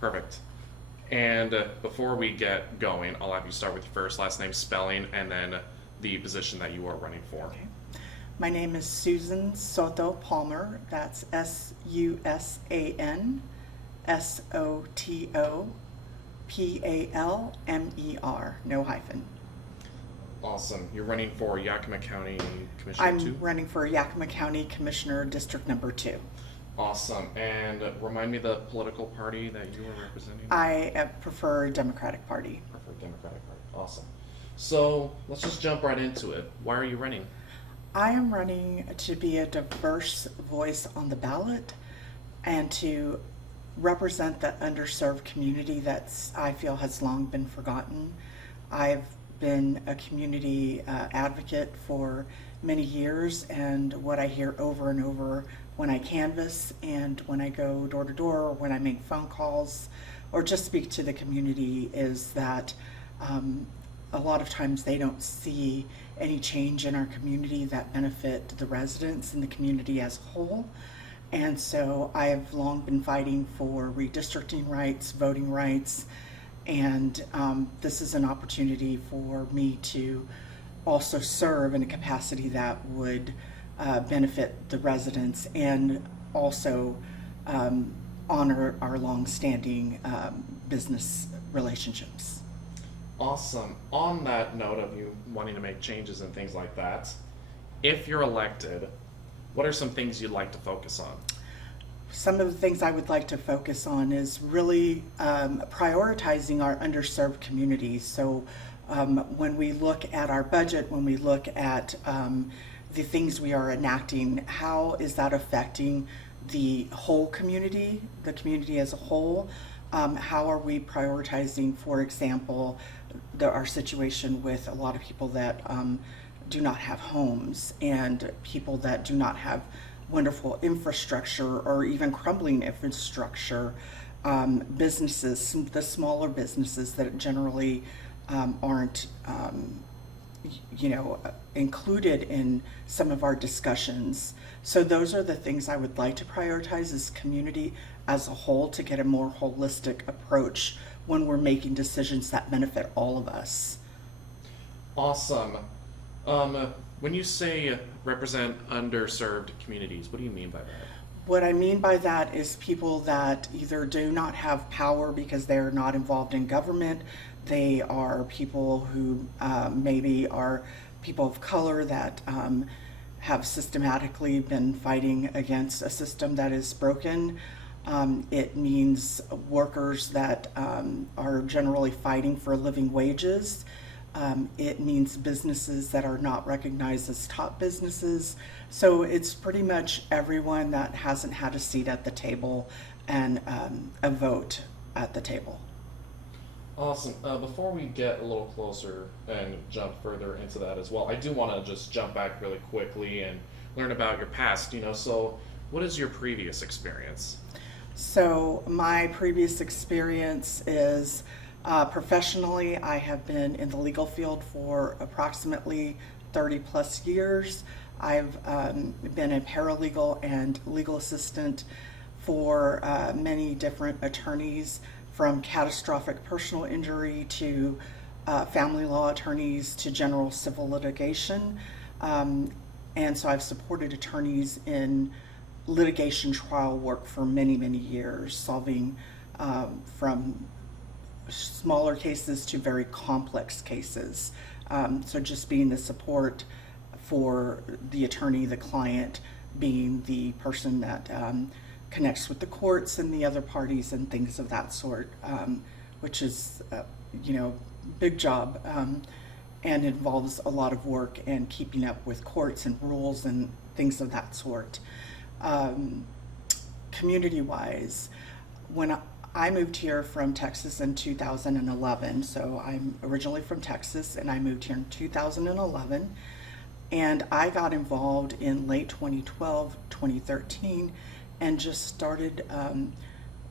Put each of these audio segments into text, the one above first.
Perfect. And before we get going, I'll have you start with your first, last name, spelling, and then the position that you are running for. Okay. My name is Susan Soto Palmer. That's SUSAN SOTOPALMER, no hyphen. Awesome. You're running for Yakima County Commissioner I'm 2? running for Yakima County Commissioner District Number 2. Awesome. And remind me the political party that you are representing? I prefer Democratic Party. For Democratic Party. Awesome. So let's just jump right into it. Why are you running? I am running to be a diverse voice on the ballot and to represent the underserved community that I feel has long been forgotten. I've been a community advocate for many years, and what I hear over and over when I canvass and when I go door to door or when I make phone calls or just speak to the community is that a lot of times they don't see any change in our community that benefit the residents and the community as a whole. And so I have long been fighting for redistricting rights, voting rights, and this is an opportunity for me to also serve in a capacity that would benefit the residents and also honor our long-standing business relationships. Awesome. On that note of you wanting to make changes and things like that, if you're elected, what are some things you'd like to focus on? Some of the things I would like to focus on is really prioritizing our underserved communities. So when we look at our budget, when we look at the things we are enacting, how is that affecting the whole community, the community as a whole? How are we prioritizing, for example, our situation with a lot of people that do not have homes and people that do not have wonderful infrastructure or even crumbling infrastructure, businesses, the smaller businesses that generally aren't included in some of our discussions. So those are the things I would like to prioritize as community as a whole to get a more holistic approach when we're making decisions that benefit all of us. Awesome. When you say represent underserved communities, what do you mean by that? What I mean by that is people that either do not have power because they're not involved in government. They are people who maybe are people of color that have systematically been fighting against a system that is broken. It means workers that are generally fighting for living wages. It means businesses that are not recognized as top businesses. So it's pretty much everyone that hasn't had a seat at the table and a vote at the table. Awesome. Before we get a little closer and jump further into that as well, I do want to just jump back really quickly and learn about your past. So what is your previous experience? So my previous experience is professionally, I have been in the legal field for approximately 30 plus years. I've been a paralegal and legal assistant for many different attorneys, from catastrophic personal injury to family law attorneys to general civil litigation. And so I've supported attorneys in litigation trial work for many, many years, solving from smaller cases to very complex cases. So just being the support for the attorney, the client, being the person that connects with the courts and the other parties and things of that sort, which is, big job and involves a lot of work and keeping up with courts and rules and things of that sort. Community-wise, when I moved here from Texas in 2011, so I'm originally from Texas and I moved here in 2011, and I got involved in late 2012, 2013, and just started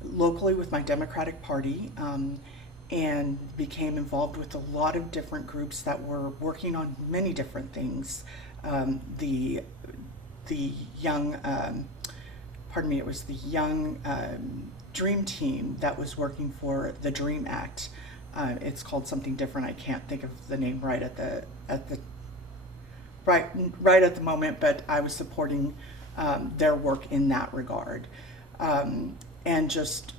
locally with my Democratic Party and became involved with a lot of different groups that were working on many different things. The young, it was the young dream team that was working for the Dream Act. It's called something different. I can't think of the name right at the right at the moment, but I was supporting their work in that regard. And just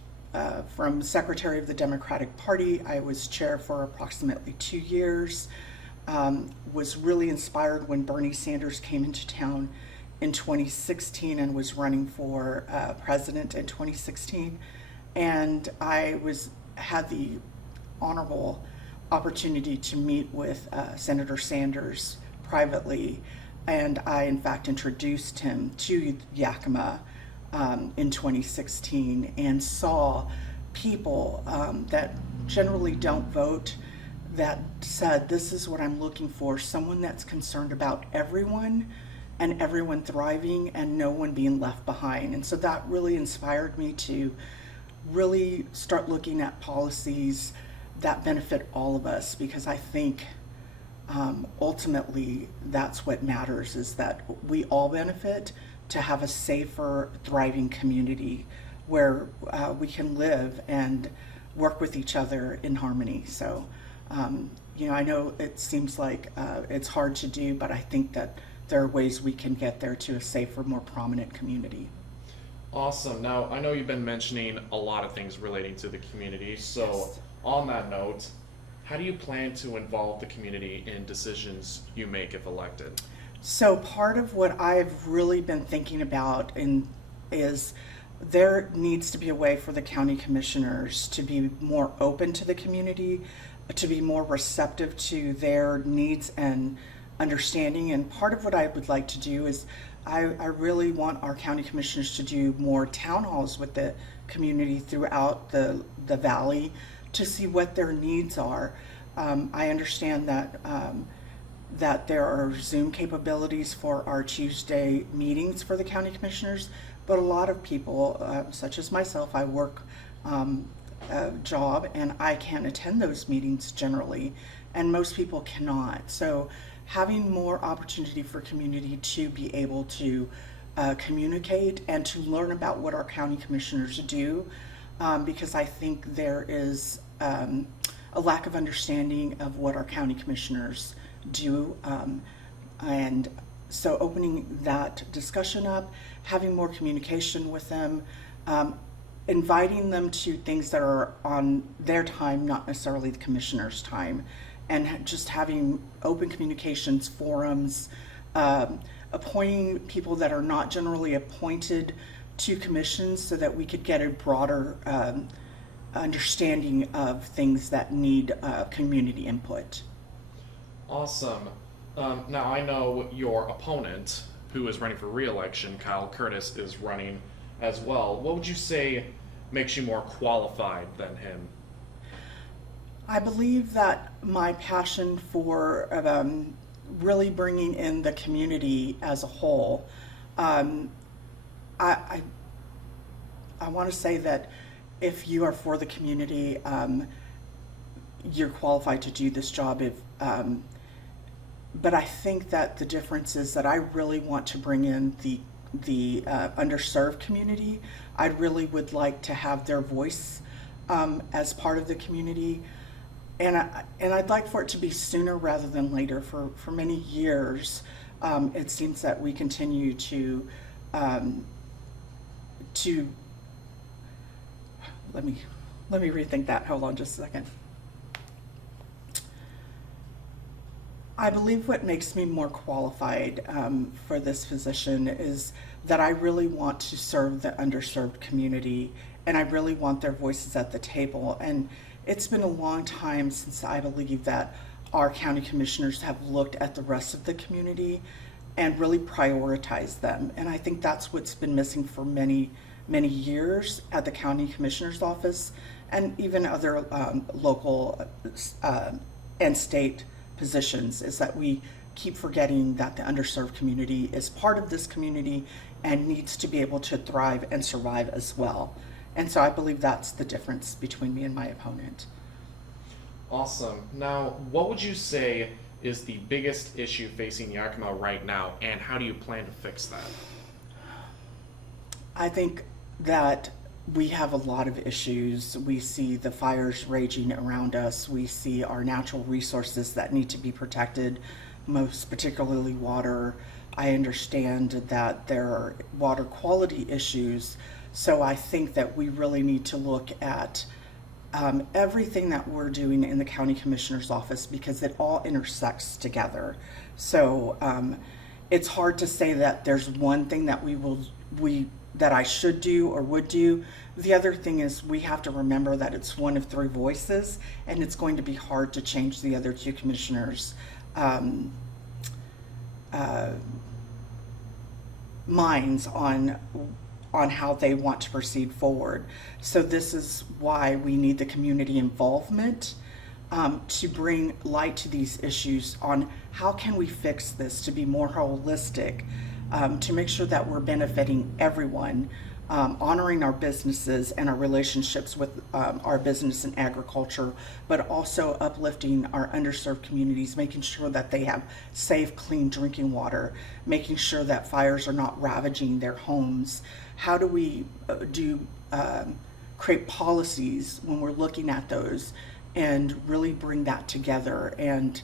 from Secretary of the Democratic Party, I was chair for approximately 2 years. Was really inspired when Bernie Sanders came into town in 2016 and was running for president in 2016. And I had the honorable opportunity to meet with Senator Sanders privately, and I in fact introduced him to Yakima in 2016, and saw people that generally don't vote that said, this is what I'm looking for, someone that's concerned about everyone and everyone thriving and no one being left behind. And so that really inspired me to really start looking at policies that benefit all of us, because I think ultimately that's what matters, is that we all benefit to have a safer, thriving community where we can live and work with each other in harmony. So, I know it seems like it's hard to do, but I think that there are ways we can get there to a safer, more prominent community. Awesome. Now, I know you've been mentioning a lot of things relating to the community. So, Yes. on that note, how do you plan to involve the community in decisions you make if elected? So part of what I've really been thinking about is there needs to be a way for the county commissioners to be more open to the community, to be more receptive to their needs and understanding. And part of what I would like to do is I really want our county commissioners to do more town halls with the community throughout the valley to see what their needs are. I understand that there are Zoom capabilities for our Tuesday meetings for the county commissioners, but a lot of people, such as myself, I work a job and I can't attend those meetings generally, and most people cannot. So having more opportunity for community to be able to communicate and to learn about what our county commissioners do, because I think there is a lack of understanding of what our county commissioners do, and so opening that discussion up, having more communication with them, inviting them to things that are on their time, not necessarily the commissioner's time, and just having open communications forums, appointing people that are not generally appointed to commissions so that we could get a broader understanding of things that need community input. Awesome. Now, I know your opponent, who is running for re-election, Kyle Curtis, is running as well. What would you say makes you more qualified than him? I believe that my passion for really bringing in the community as a whole, I want to say that if you are for the community, you're qualified to do this job. But I think that the difference is that I really want to bring in the underserved community. I really would like to have their voice as part of the community, and I'd like for it to be sooner rather than later. For many years, it seems that we continue to let me rethink that. Hold on just a second. I believe what makes me more qualified for this position is that I really want to serve the underserved community, and I really want their voices at the table. And it's been a long time since I believe that our county commissioners have looked at the rest of the community and really prioritized them. And I think that's what's been missing for many, many years at the county commissioner's office, and even other local and state positions, is that we keep forgetting that the underserved community is part of this community and needs to be able to thrive and survive as well. And so I believe that's the difference between me and my opponent. Awesome. Now, what would you say is the biggest issue facing Yakima right now, and how do you plan to fix that? I think that we have a lot of issues. We see the fires raging around us. We see our natural resources that need to be protected, most particularly water. I understand that there are water quality issues. So I think that we really need to look at everything that we're doing in the county commissioner's office, because it all intersects together. So it's hard to say that there's one thing that that I should do or would do. The other thing is we have to remember that it's one of three voices, and it's going to be hard to change the other two commissioners' minds on how they want to proceed forward. So this is why we need the community involvement to bring light to these issues on how can we fix this to be more holistic, to make sure that we're benefiting everyone, honoring our businesses and our relationships with our business and agriculture, but also uplifting our underserved communities, making sure that they have safe, clean drinking water, making sure that fires are not ravaging their homes. How do we create policies when we're looking at those and really bring that together? And,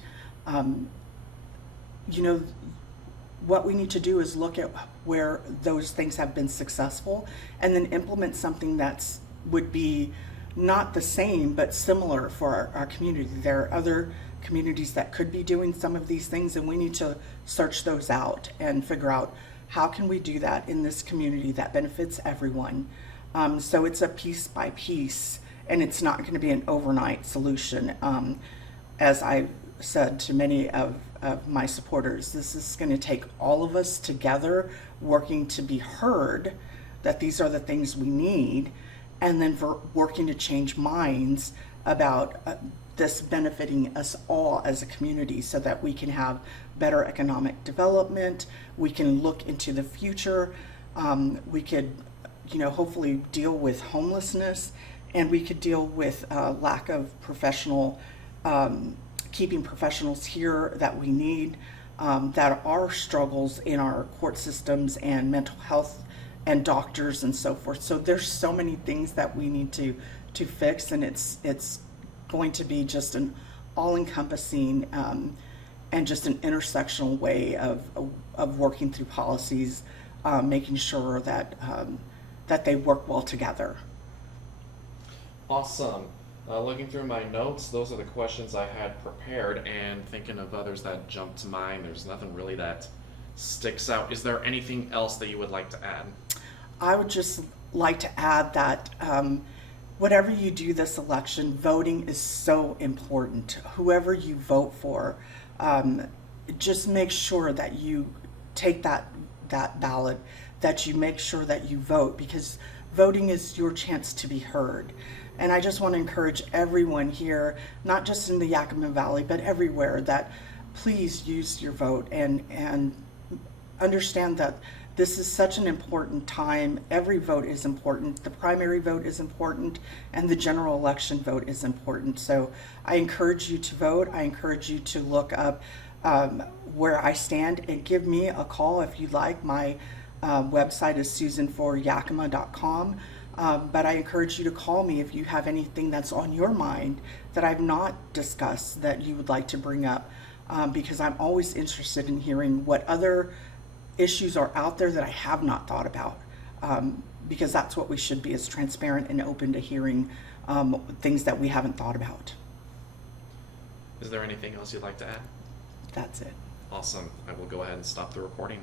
what we need to do is look at where those things have been successful and then implement something that's would be not the same but similar for our community. There are other communities that could be doing some of these things, and we need to search those out and figure out how can we do that in this community that benefits everyone. So it's a piece by piece, and it's not going to be an overnight solution. As I've said to many of my supporters, this is going to take all of us together working to be heard that these are the things we need, and then for working to change minds about this benefiting us all as a community so that we can have better economic development. We can look into the future. We could, hopefully deal with homelessness, and we could deal with lack of professional keeping professionals here that we need, that are struggles in our court systems and mental health and doctors and so forth. So there's so many things that we need to fix, and it's going to be just an all-encompassing and just an intersectional way of working through policies, making sure that that they work well together. Awesome. Looking through my notes, those are the questions I had prepared, and thinking of others that jump to mind, there's nothing really that sticks out. Is there anything else that you would like to add? I would just like to add that whatever you do this election, voting is so important. Whoever you vote for, just make sure that you take that ballot, that you make sure that you vote, because voting is your chance to be heard. And I just want to encourage everyone here, not just in the Yakima Valley, but everywhere, that please use your vote and understand that this is such an important time. Every vote is important. The primary vote is important, and the general election vote is important. So I encourage you to vote. I encourage you to look up where I stand and give me a call if you'd like. My website is susanforyakima.com. But I encourage you to call me if you have anything that's on your mind that I've not discussed that you would like to bring up, because I'm always interested in hearing what other issues are out there that I have not thought about, because that's what we should be, is transparent and open to hearing things that we haven't thought about. Is there anything else you'd like to add? That's it. Awesome. I will go ahead and stop the recording.